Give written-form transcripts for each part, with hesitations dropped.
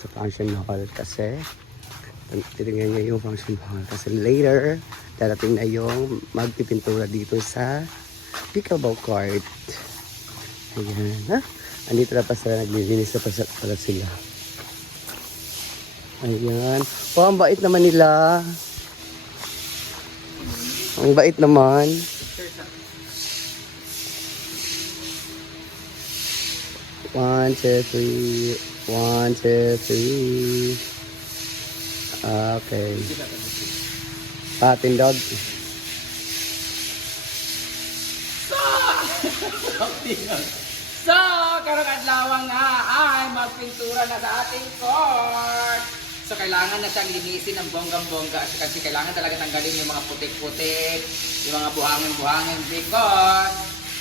sa function hall kasi titingnan niya yung function hall kasi later darating na yung magpipintura dito sa pickleball court. Ayan, ha? Andito na pa sila, naglilinis na pala sila. Ayan. Oh, ang bait naman nila. Ang bait naman. One, two, three. 1, 2, 3. Okay. Patin dog. So, karong adlaw nga ay magpintura na sa ating court. So, kailangan na siyang linisin ng bonggang-bongga kasi kailangan talaga tanggalin yung mga putik-putik, yung mga buhangin-buhangin because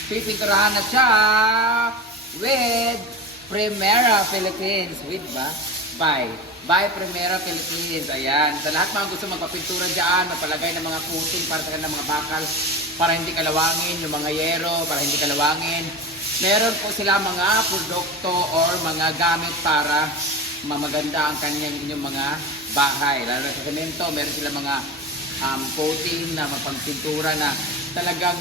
pipinturahan na siya with Primera Philippines. With ba? By Primera Philippines. Ayan. Sa lahat mga gusto magpapintura dyan, magpalagay ng mga puting para sa kanilang mga bakal, para hindi kalawangin, yung mga yero, para hindi kalawangin. Meron po sila mga produkto or mga gamit para mamaganda ang kanyang inyong mga bahay. Lalo na sa semento, meron sila mga coating na mapagpintura na talagang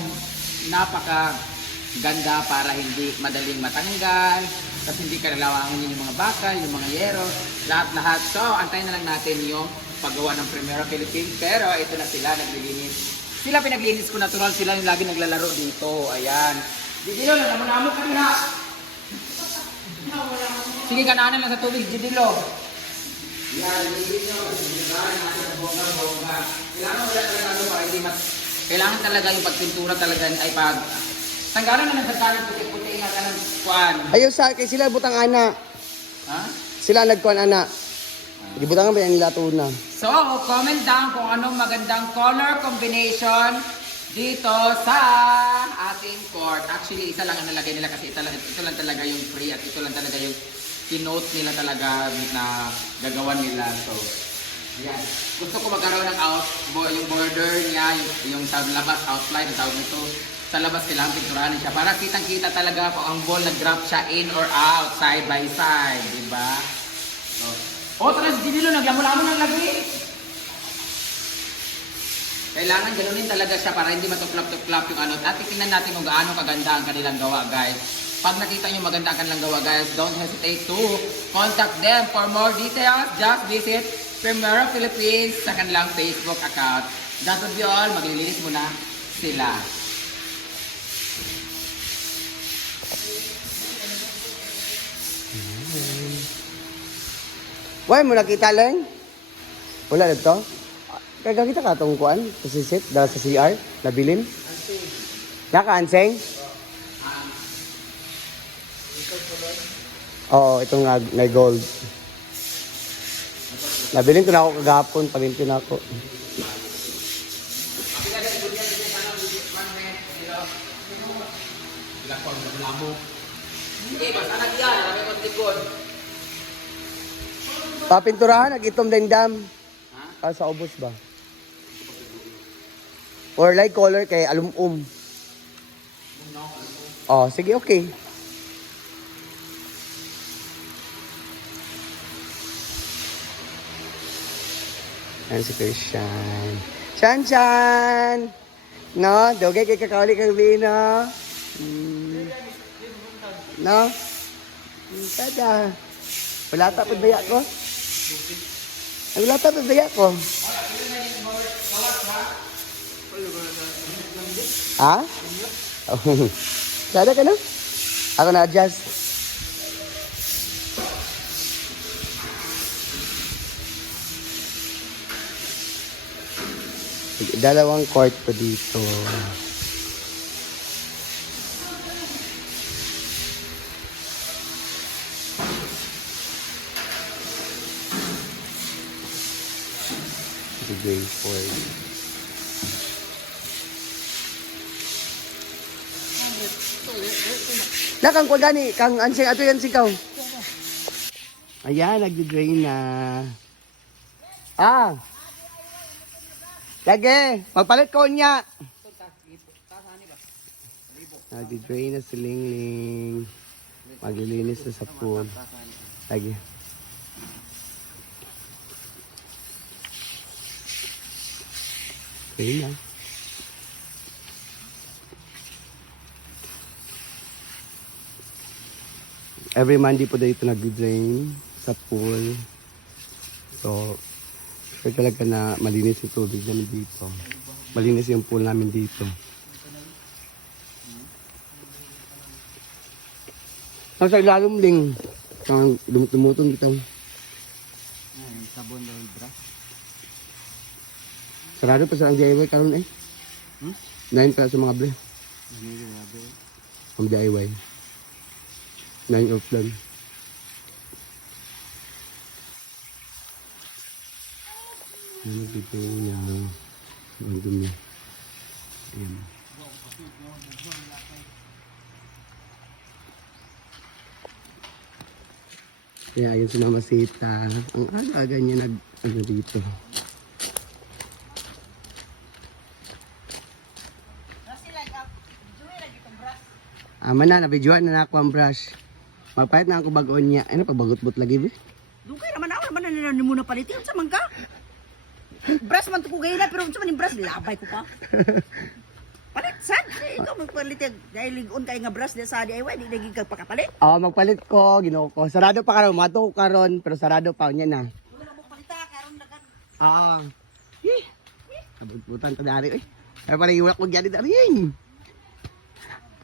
napaka-ganda para hindi madaling matanggal. Kasi hindi kalawangin yung mga bakal, yung mga yero, lahat-lahat. So, antayin na lang natin yung paggawa ng Primera Philippines. Pero ito na sila, naglilinis. Sila pinaglinis ko, natural sila yung lagi naglalaro dito. Ayan. Didilo, nalamon-lamon ka diha. Sige, kanaanan lang sa tubig, Didilo. Yan, Didilo. Kailangan wala talaga para hindi mas... Kailangan talaga yung pagpintura talaga ay pag... Tanggalan na ng sarkalan puti-puti nga ka ng kuan. Ayaw sa kay sila butang ana. Ha? Sila nagkuan ana. Gibutangan ba yan nila tuna? So, comment down kung anong magandang color combination dito sa ating court. Actually, isa lang ang nalagay nila kasi ito lang talaga yung free at ito lang talaga yung kinote nila talaga na gagawan nila. So, yan. Gusto ko magkaroon ng yung border niya, yung sa labas, outline, tawag nito. Sa labas kailangan pinturahan siya para kitang-kita talaga kung ang ball nag-drop siya in or out, side by side, di ba? So, tapos Didilo, naglamon-lamon ng lagi. Kailangan ganunin talaga siya para hindi matuklap-tuklap yung ano. At tingnan natin kung gaano kaganda ang kanilang gawa, guys. Pag nakita nyo maganda ang kanilang gawa, guys, don't hesitate to contact them. For more details, just visit Primera Philippines sa kanilang Facebook account. That would be all. Maglilinis muna sila. Why mo nakita lang? Wala dito? Kaya kita ka itong kuan, pasisit, dahil sa CR, nabilin? Naka-anseng? Oo, itong na gold. Nabilin ko na ako kagapon, palintin ako. Papinturahan, nag-itom dendam. Ah, sa ubos ba? Or light color kay alum-um. Oh, sige, okay. Ayan si Christian. Chan-chan! No? Dogay kay kakawali kang vino. No? Tada. Wala ta pud baya ko. Ay, wala ta pud baya ko. Ha? Sada ka na? Ako na-adjust. Dalawang court pa dito. Grade 4. Nakang kwa gani, kang ansing ato yan sikaw. Ayan, nag-drain na. Ah! Lagi, magpalit ko niya. Nag-drain na si Lingling. Maglilinis na sa pool. Lagi. Okay na. Every Monday po dito nag-drain sa pool. So, sure talaga na malinis yung tubig namin dito. Malinis yung pool namin dito. Nasa ilalim ling. Ang dumutong bitaw. Sabon na yung brush. Sarado pa sa ang DIY karon eh. 9 pa sa mga bre. Ang DIY. 9 off lang. Ano dito niya? Ang dumi. Ayan. Kaya ayun si Mama Sita. Ang aga niya ano dito. Mana na videoan na ako ang brush. Magpahit na ako bagoon niya. Ano pa bagot-bot lagi ba? Dugay naman ako man na mo na palitin sa man ka. Brush man to ko gayna pero unsa man yung brush labay ko pa. Palit sad. Ikaw magpalit dahil ligon kay nga brush sa DIY di lagi ka pakapalit. Oo, magpalit ko, Ginoo ko. Sarado pa karon, mato ko karon, pero sarado pa niya na. Wala mo palita karon dagan. Ah. Kabut-butan ta dari oy. Ay pala iwak ko gyud dari.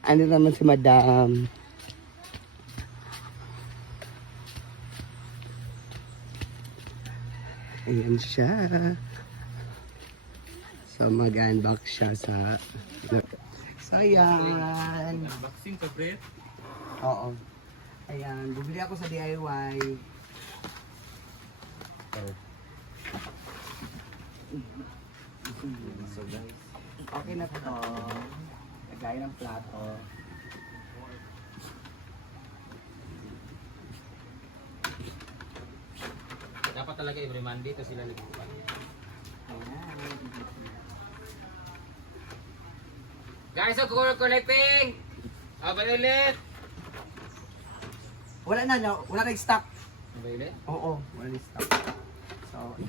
Ano naman si Madam? Ayan siya. So mag-unbox siya sa... So ayan. Unboxing ka, Brett. Oo. Ayan, bumili ako sa DIY. So guys, okay na to. Lagay ng plato. Dapat talaga every Monday ito sila nagpupan. Guys, so collecting! Abay ulit! Wala wala na stock. Abay ulit? Oo, wala na stock. So,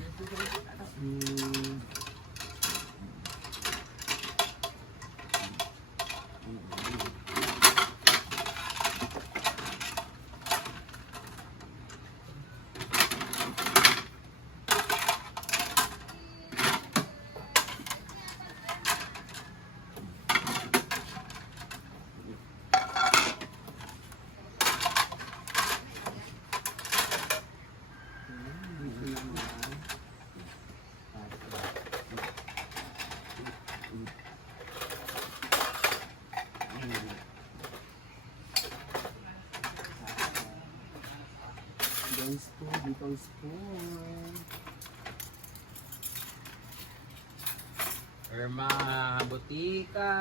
dito ang spoon. Irma, butika.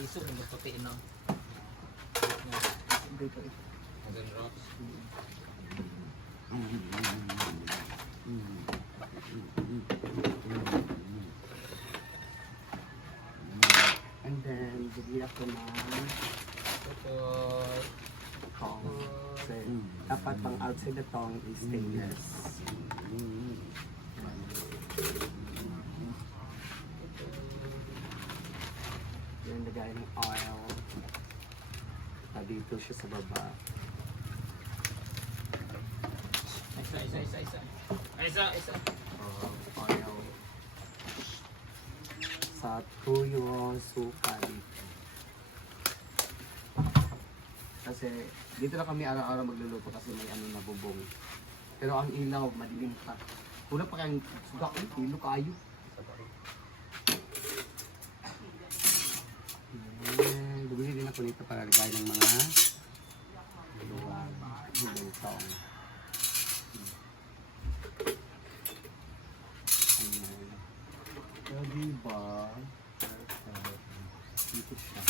Isok yung puti, no? Golden rocks. And then, bigyan ako ng Tapos, tong. So, dapat pang outside the tong is stainless. Yung lagay ng oil. Dito siya sa baba. isa. Oil. Sa tuyo, suka dito. Kasi dito na kami araw-araw magluluto kasi may ano na bubong. Pero ang ilaw, madilim pa. Kuna pa kayang suga, ilo kayo. Bumili din ako nito para lagay ng mga tong. So, diba? Dito siya.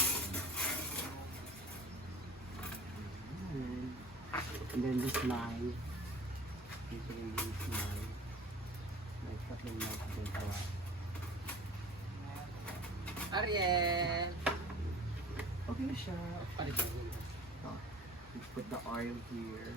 And then this knife. Dito yung this knife. May tatlong knife din tawa. Ariel! Okay na siya. Paligawin. We put the oil here.